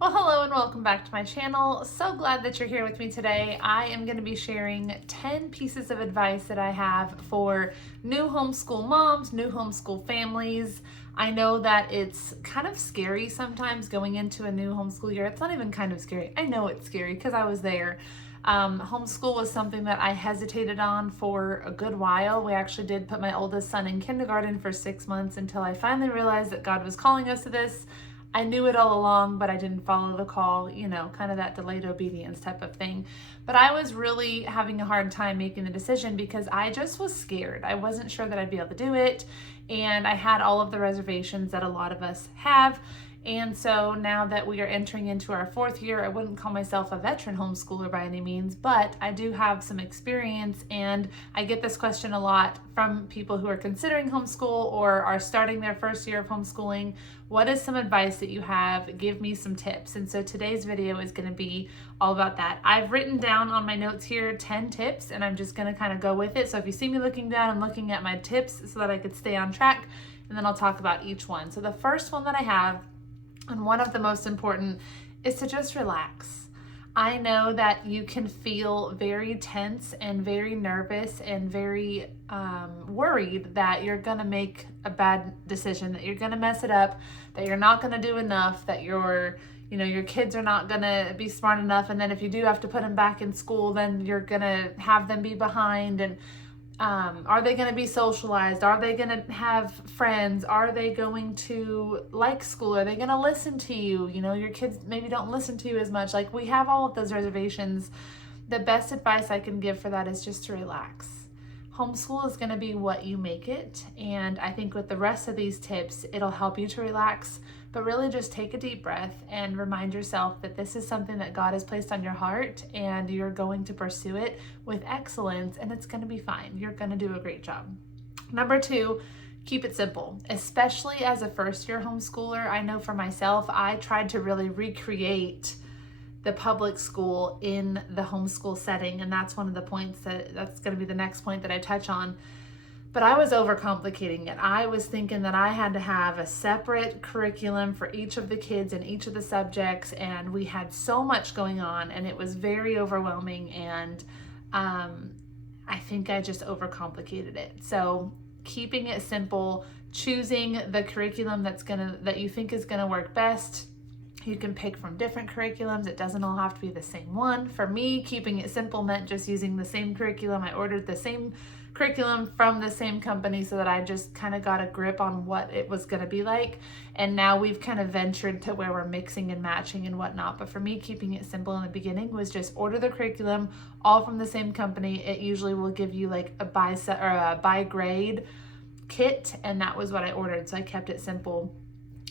Well, hello and welcome back to my channel. So glad that you're here with me today. I am going to be sharing 10 pieces of advice that I have for new homeschool moms, new homeschool families. I know that it's kind of scary sometimes going into a new homeschool year. It's not even kind of scary. I know it's scary because I was there. Homeschool was something that I hesitated on for a good while. We actually did put my oldest son in kindergarten for 6 months until I finally realized that God was calling us to this. I knew it all along, but I didn't follow the call, kind of that delayed obedience type of thing. But I was really having a hard time making the decision because I just was scared. I wasn't sure that I'd be able to do it. And I had all of the reservations that a lot of us have. And so now that we are entering into our 4th year, I wouldn't call myself a veteran homeschooler by any means, but I do have some experience, and I get this question a lot from people who are considering homeschool or are starting their first year of homeschooling. What is some advice that you have? Give me some tips. And so today's video is going to be all about that. I've written down on my notes here 10 tips, and I'm just going to kind of go with it. So if you see me looking down, I'm looking at my tips so that I could stay on track, and then I'll talk about each one. So the first one that I have, and one of the most important, is to just relax. I know that you can feel very tense and very nervous and very worried that you're going to make a bad decision, that you're going to mess it up, that you're not going to do enough, that your kids are not going to be smart enough. And then if you do have to put them back in school, then you're going to have them be behind. And are they going to be socialized? Are they going to have friends? Are they going to like school? Are they going to listen to you? Your kids maybe don't listen to you as much. Like, we have all of those reservations. The best advice I can give for that is just to relax. Homeschool is going to be what you make it. And I think with the rest of these tips, it'll help you to relax, but really just take a deep breath and remind yourself that this is something that God has placed on your heart, and you're going to pursue it with excellence, and it's going to be fine. You're going to do a great job. Number 2, keep it simple, especially as a first-year homeschooler. I know for myself, I tried to really recreate the public school in the homeschool setting, and that's one of the points that's going to be the next point that I touch on. But I was overcomplicating it. I was thinking that I had to have a separate curriculum for each of the kids and each of the subjects, and we had so much going on, and it was very overwhelming, and I think I just overcomplicated it. So keeping it simple, choosing the curriculum that you think is gonna work best. You can pick from different curriculums. It doesn't all have to be the same one. For me, keeping it simple meant just using the same curriculum. I ordered the same curriculum from the same company so that I just kind of got a grip on what it was going to be like. And now we've kind of ventured to where we're mixing and matching and whatnot. But for me, keeping it simple in the beginning was just order the curriculum all from the same company. It usually will give you like a by grade kit, and that was what I ordered. So I kept it simple.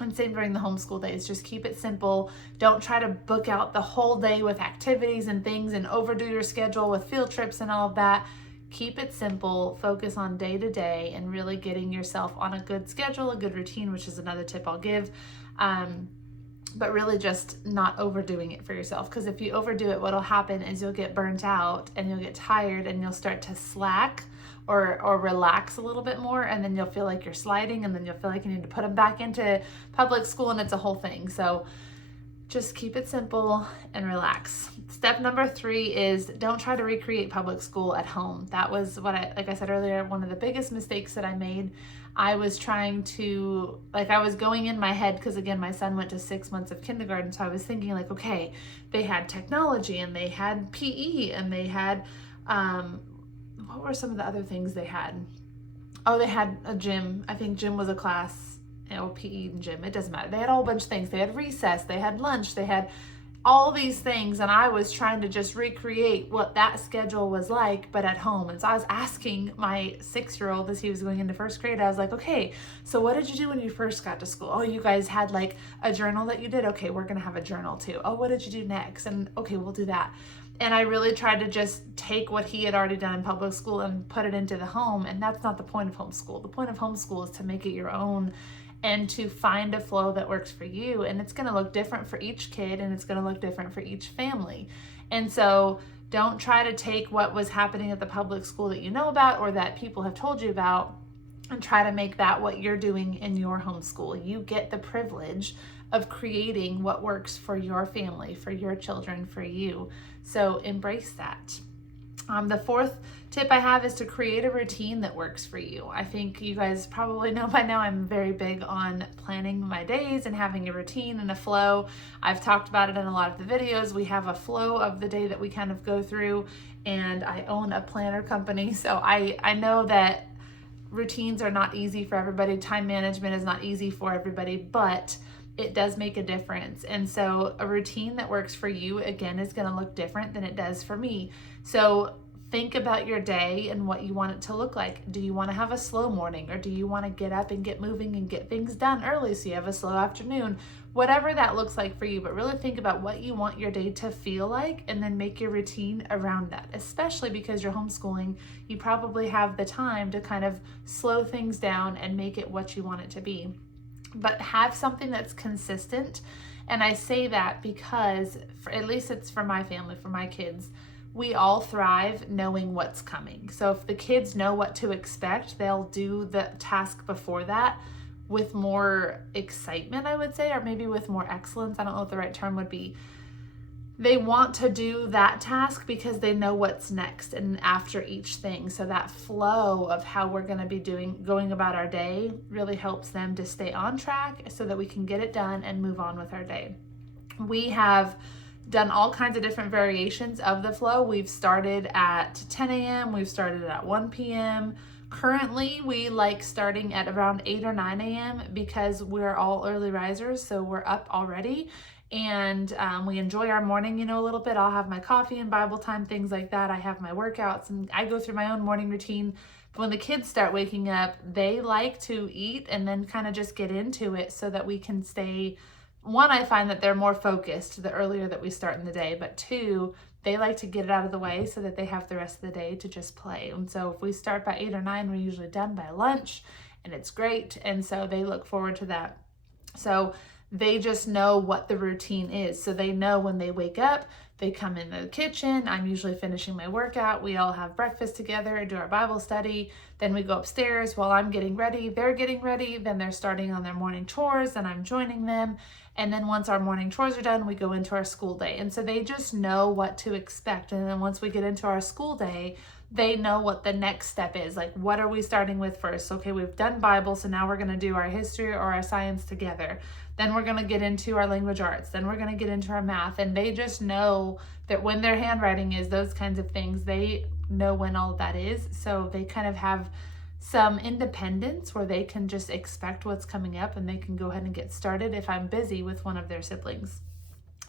And same during the homeschool days, just keep it simple. Don't try to book out the whole day with activities and things and overdo your schedule with field trips and all of that. Keep it simple, focus on day to day and really getting yourself on a good schedule, a good routine, which is another tip I'll give. But really just not overdoing it for yourself, because if you overdo it, what'll happen is you'll get burnt out and you'll get tired and you'll start to slack or relax a little bit more, and then you'll feel like you're sliding, and then you'll feel like you need to put them back into public school, and it's a whole thing. So just keep it simple and relax. Step number 3 is don't try to recreate public school at home. That was like I said earlier, one of the biggest mistakes that I made. I was trying to, I was going in my head, because again, my son went to 6 months of kindergarten. So I was thinking okay, they had technology and they had PE and they had, what were some of the other things they had? Oh, they had a gym. I think gym was a class, PE and gym. It doesn't matter. They had a whole bunch of things. They had recess, they had lunch, they had all these things. And I was trying to just recreate what that schedule was like, but at home. And so I was asking my 6-year-old as he was going into 1st grade, I was like, okay, so what did you do when you first got to school? Oh, you guys had like a journal that you did? Okay, we're going to have a journal too. Oh, what did you do next? And okay, we'll do that. And I really tried to just take what he had already done in public school and put it into the home. And that's not the point of homeschool. The point of homeschool is to make it your own and to find a flow that works for you. And it's going to look different for each kid, and it's going to look different for each family. And so don't try to take what was happening at the public school that you know about or that people have told you about and try to make that what you're doing in your homeschool. You get the privilege of creating what works for your family, for your children, for you. So embrace that. The fourth tip I have is to create a routine that works for you. I think you guys probably know by now I'm very big on planning my days and having a routine and a flow. I've talked about it in a lot of the videos. We have a flow of the day that we kind of go through, and I own a planner company, so I know that routines are not easy for everybody. Time management is not easy for everybody, but it does make a difference. And so a routine that works for you, again, is going to look different than it does for me. So think about your day and what you want it to look like. Do you want to have a slow morning, or do you want to get up and get moving and get things done early so you have a slow afternoon? Whatever that looks like for you, but really think about what you want your day to feel like and then make your routine around that. Especially because you're homeschooling, you probably have the time to kind of slow things down and make it what you want it to be. But have something that's consistent. And I say that because, at least it's for my family, for my kids, we all thrive knowing what's coming. So if the kids know what to expect, they'll do the task before that with more excitement, I would say, or maybe with more excellence. I don't know what the right term would be. They want to do that task because they know what's next and after each thing. So that flow of how we're going to be going about our day really helps them to stay on track so that we can get it done and move on with our day. We have done all kinds of different variations of the flow. We've started at 10 a.m. We've started at 1 p.m. Currently, we like starting at around 8 or 9 a.m. because we're all early risers, so we're up already. And we enjoy our morning, a little bit. I'll have my coffee and Bible time, things like that. I have my workouts and I go through my own morning routine. But when the kids start waking up, they like to eat and then kind of just get into it so that we can stay. One, I find that they're more focused the earlier that we start in the day, but two, they like to get it out of the way so that they have the rest of the day to just play. And so if we start by 8 or 9, we're usually done by lunch, and it's great. And so they look forward to that. So they just know what the routine is. So they know when they wake up, they come in the kitchen. I'm usually finishing my workout. We all have breakfast together, do our Bible study. Then we go upstairs while I'm getting ready. They're getting ready. Then they're starting on their morning chores and I'm joining them. And then once our morning chores are done, we go into our school day. And so they just know what to expect. And then once we get into our school day, they know what the next step is. Like, what are we starting with first? Okay, we've done Bible, so now we're going to do our history or our science together. Then we're going to get into our language arts. Then we're going to get into our math. And they just know that when their handwriting is, those kinds of things, they know when all of that is. So they kind of have some independence where they can just expect what's coming up and they can go ahead and get started if I'm busy with one of their siblings.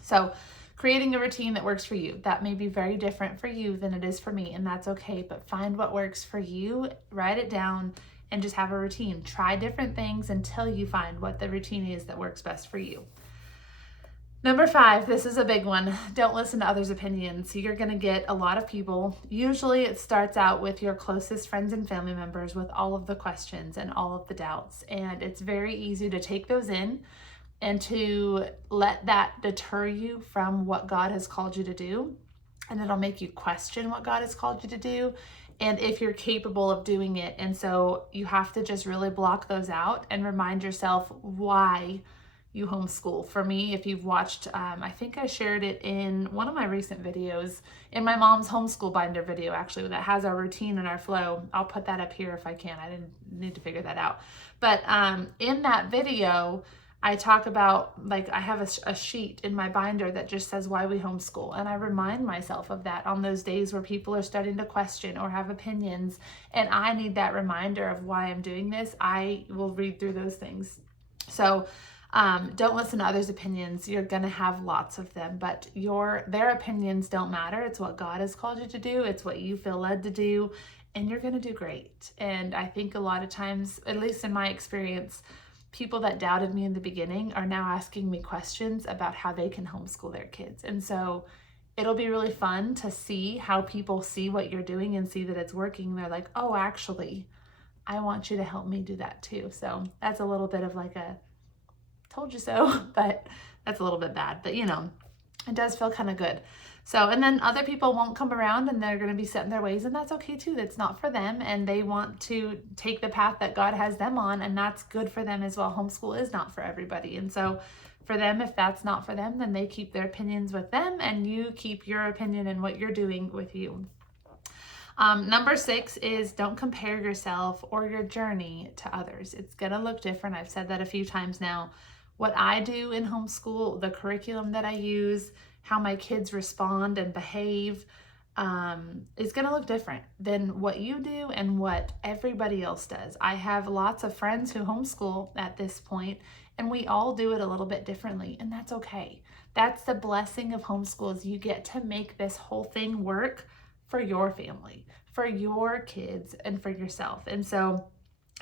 So creating a routine that works for you. That may be very different for you than it is for me, and that's okay. But find what works for you, write it down, and just have a routine. Try different things until you find what the routine is that works best for you. Number 5, this is a big one. Don't listen to others' opinions. You're going to get a lot of people. Usually it starts out with your closest friends and family members with all of the questions and all of the doubts. And it's very easy to take those in and to let that deter you from what God has called you to do. And it'll make you question what God has called you to do and if you're capable of doing it. And so you have to just really block those out and remind yourself why you homeschool. For me, if you've watched, I think I shared it in one of my recent videos, in my mom's homeschool binder video, actually, that has our routine and our flow. I'll put that up here if I can. I didn't need to figure that out. But in that video, I talk about, like, I have a sheet in my binder that just says why we homeschool. And I remind myself of that on those days where people are starting to question or have opinions. And I need that reminder of why I'm doing this. I will read through those things. So don't listen to others' opinions. You're going to have lots of them, but their opinions don't matter. It's what God has called you to do. It's what you feel led to do, and you're going to do great. And I think a lot of times, at least in my experience, people that doubted me in the beginning are now asking me questions about how they can homeschool their kids. And so it'll be really fun to see how people see what you're doing and see that it's working. They're like, oh, actually, I want you to help me do that too. So that's a little bit of like a told you so, but that's a little bit bad, but it does feel kind of good. So, and then other people won't come around and they're going to be set in their ways, and that's okay too. That's not for them, and they want to take the path that God has them on, and that's good for them as well. Homeschool is not for everybody. And so for them. If that's not for them, then they keep their opinions with them, and you keep your opinion and what you're doing with you. Number 6 is don't compare yourself or your journey to others. It's going to look different. I've said that a few times now. What I do in homeschool, the curriculum that I use, how my kids respond and behave, is going to look different than what you do and what everybody else does. I have lots of friends who homeschool at this point, and we all do it a little bit differently, and that's okay. That's the blessing of homeschool, is you get to make this whole thing work for your family, for your kids, and for yourself. And so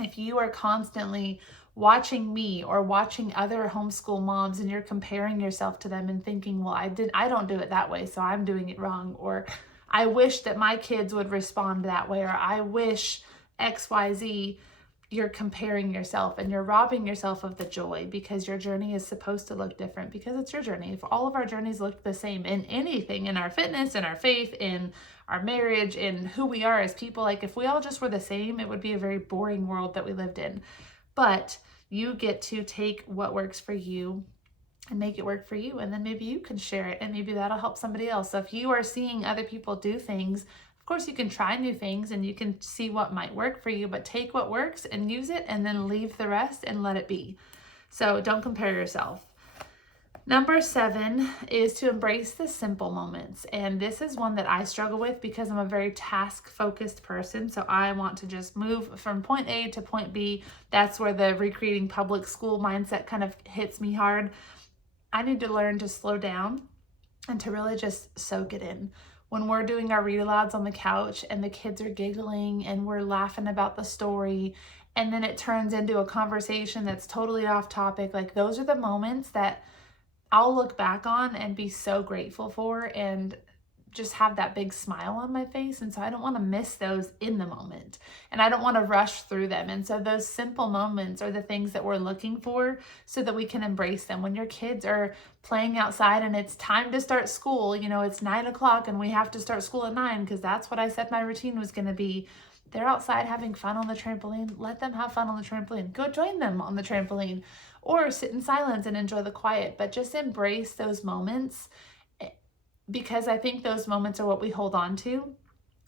if you are constantly watching me or watching other homeschool moms and you're comparing yourself to them and thinking, well, I don't do it that way, so I'm doing it wrong, or I wish that my kids would respond that way, or I wish XYZ, you're comparing yourself and you're robbing yourself of the joy, because your journey is supposed to look different, because it's your journey. If all of our journeys look the same in anything, in our fitness, in our faith, in our marriage, in who we are as people, like if we all just were the same, it would be a very boring world that we lived in. But you get to take what works for you and make it work for you, and then maybe you can share it, and maybe that'll help somebody else. So if you are seeing other people do things, of course you can try new things and you can see what might work for you, but take what works and use it, and then leave the rest and let it be. So don't compare yourself. Number 7 is to embrace the simple moments. And this is one that I struggle with because I'm a very task-focused person. So I want to just move from point A to point B. That's where the recreating public school mindset kind of hits me hard. I need to learn to slow down and to really just soak it in. When we're doing our read alouds on the couch and the kids are giggling and we're laughing about the story, and then it turns into a conversation that's totally off topic, like those are the moments that I'll look back on and be so grateful for, and just have that big smile on my face. And so I don't want to miss those in the moment, and I don't want to rush through them. And so those simple moments are the things that we're looking for so that we can embrace them. When your kids are playing outside and it's time to start school, you know, it's 9 o'clock and we have to start school at 9 because that's what I said my routine was going to be. They're outside having fun on the trampoline. Let them have fun on the trampoline. Go join them on the trampoline, or sit in silence and enjoy the quiet. But just embrace those moments, because I think those moments are what we hold on to.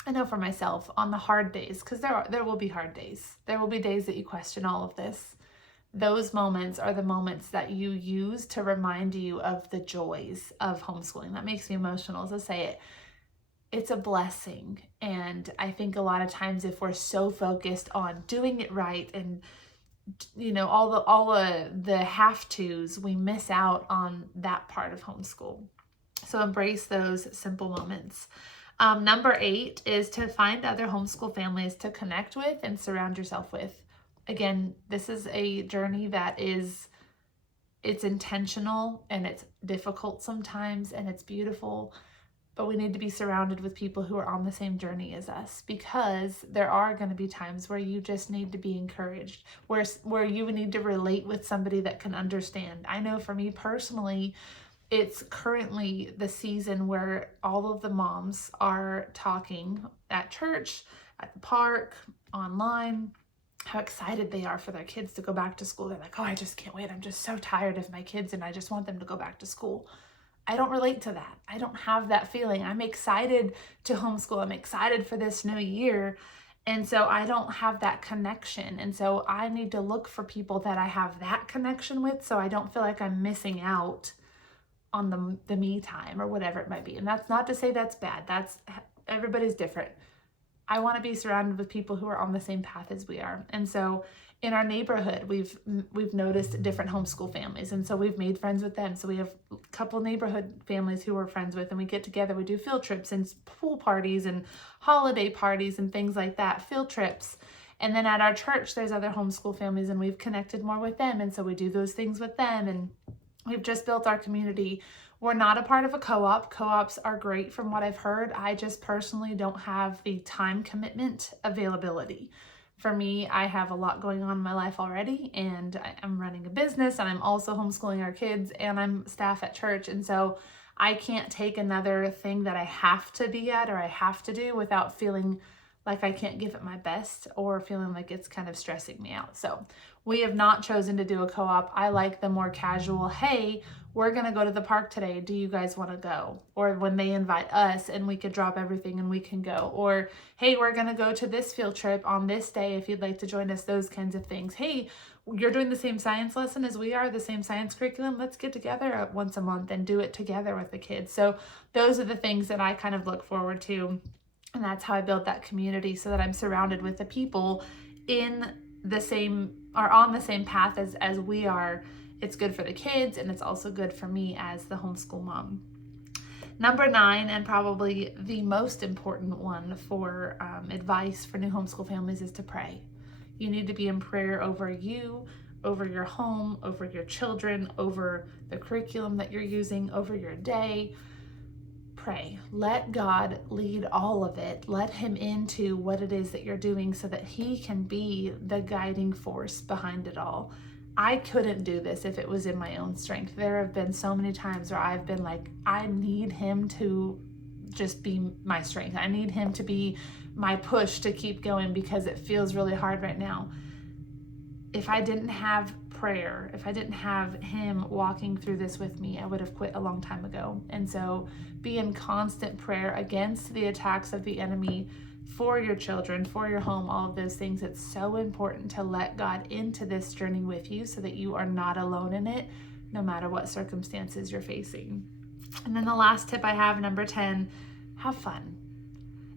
I know for myself, on the hard days, because there will be hard days. There will be days that you question all of this. Those moments are the moments that you use to remind you of the joys of homeschooling. That makes me emotional as I say it. It's a blessing. And I think a lot of times if we're so focused on doing it right and, you know, all the have-tos, we miss out on that part of homeschool. So embrace those simple moments. Number 8 is to find other homeschool families to connect with and surround yourself with. Again, this is a journey that it's intentional and it's difficult sometimes and it's beautiful, but we need to be surrounded with people who are on the same journey as us, because there are going to be times where you just need to be encouraged, where you need to relate with somebody that can understand. I know for me personally, it's currently the season where all of the moms are talking at church, at the park, online, how excited they are for their kids to go back to school. They're like, oh, I just can't wait. I'm just so tired of my kids and I just want them to go back to school. I don't relate to that. I don't have that feeling. I'm excited to homeschool. I'm excited for this new year. And so I don't have that connection. And so I need to look for people that I have that connection with, so I don't feel like I'm missing out on the me time or whatever it might be. And that's not to say that's bad. Everybody's different. I want to be surrounded with people who are on the same path as we are. And so in our neighborhood, we've noticed different homeschool families. And so we've made friends with them. So we have a couple neighborhood families who we're friends with, and we get together, we do field trips and pool parties and holiday parties and things like that, field trips. And then at our church, there's other homeschool families, and we've connected more with them. And so we do those things with them, and we've just built our community. We're not a part of a co-op. Co-ops are great from what I've heard. I just personally don't have the time commitment availability. For me, I have a lot going on in my life already, and I'm running a business, and I'm also homeschooling our kids, and I'm staff at church. And so I can't take another thing that I have to be at or I have to do without feeling like I can't give it my best or feeling like it's kind of stressing me out. So we have not chosen to do a co-op. I like the more casual, hey, we're going to go to the park today. Do you guys want to go? Or when they invite us and we could drop everything and we can go. Or, hey, we're going to go to this field trip on this day if you'd like to join us, those kinds of things. Hey, you're doing the same science lesson as we are, the same science curriculum. Let's get together once a month and do it together with the kids. So those are the things that I kind of look forward to. And that's how I build that community, so that I'm surrounded with the people in the same or on the same path as we are. It's good for the kids, and it's also good for me as the homeschool mom. Number 9, and probably the most important one for advice for new homeschool families, is to pray. You need to be in prayer over you, over your home, over your children, over the curriculum that you're using, over your day. Pray. Let God lead all of it. Let him into what it is that you're doing so that he can be the guiding force behind it all. I couldn't do this if it was in my own strength. There have been so many times where I've been like, I need him to just be my strength. I need him to be my push to keep going because it feels really hard right now. If I didn't have prayer, if I didn't have him walking through this with me, I would have quit a long time ago. And so be in constant prayer against the attacks of the enemy for your children, for your home, all of those things. It's so important to let God into this journey with you so that you are not alone in it, no matter what circumstances you're facing. And then the last tip I have, number 10, have fun.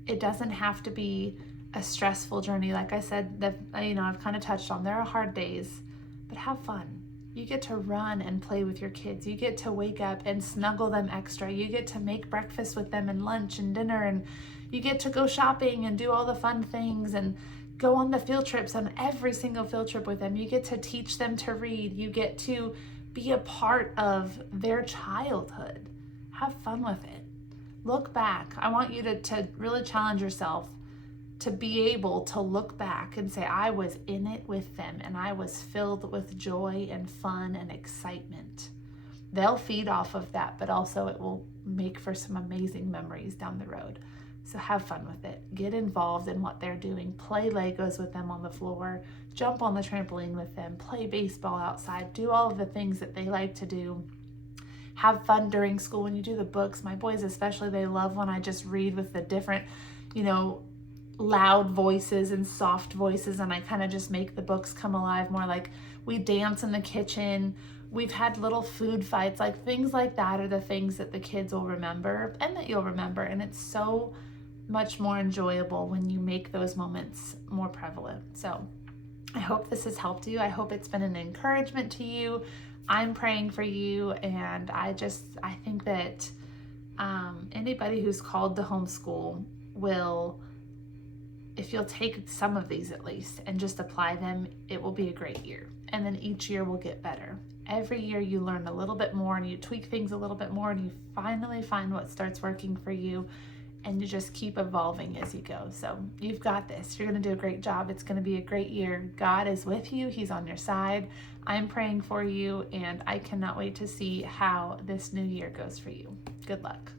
It doesn't have to be a stressful journey. Like I said, that I've kind of touched on, there are hard days, but have fun. You get to run and play with your kids. You get to wake up and snuggle them extra. You get to make breakfast with them and lunch and dinner, and you get to go shopping and do all the fun things and go on the field trips, on every single field trip with them. You get to teach them to read. You get to be a part of their childhood. Have fun with it. Look back. I want you to really challenge yourself to be able to look back and say, I was in it with them and I was filled with joy and fun and excitement. They'll feed off of that, but also it will make for some amazing memories down the road. So have fun with it. Get involved in what they're doing. Play Legos with them on the floor. Jump on the trampoline with them. Play baseball outside. Do all of the things that they like to do. Have fun during school when you do the books. My boys especially, they love when I just read with the different, loud voices and soft voices, and I kind of just make the books come alive more. Like we dance in the kitchen. We've had little food fights, like things like that are the things that the kids will remember and that you'll remember. And it's so much more enjoyable when you make those moments more prevalent. So I hope this has helped you. I hope it's been an encouragement to you. I'm praying for you, and I think that anybody who's called to homeschool will, if you'll take some of these at least and just apply them, it will be a great year. And then each year will get better. Every year you learn a little bit more and you tweak things a little bit more and you finally find what starts working for you, and you just keep evolving as you go. So you've got this. You're going to do a great job. It's going to be a great year. God is with you. He's on your side. I'm praying for you, and I cannot wait to see how this new year goes for you. Good luck.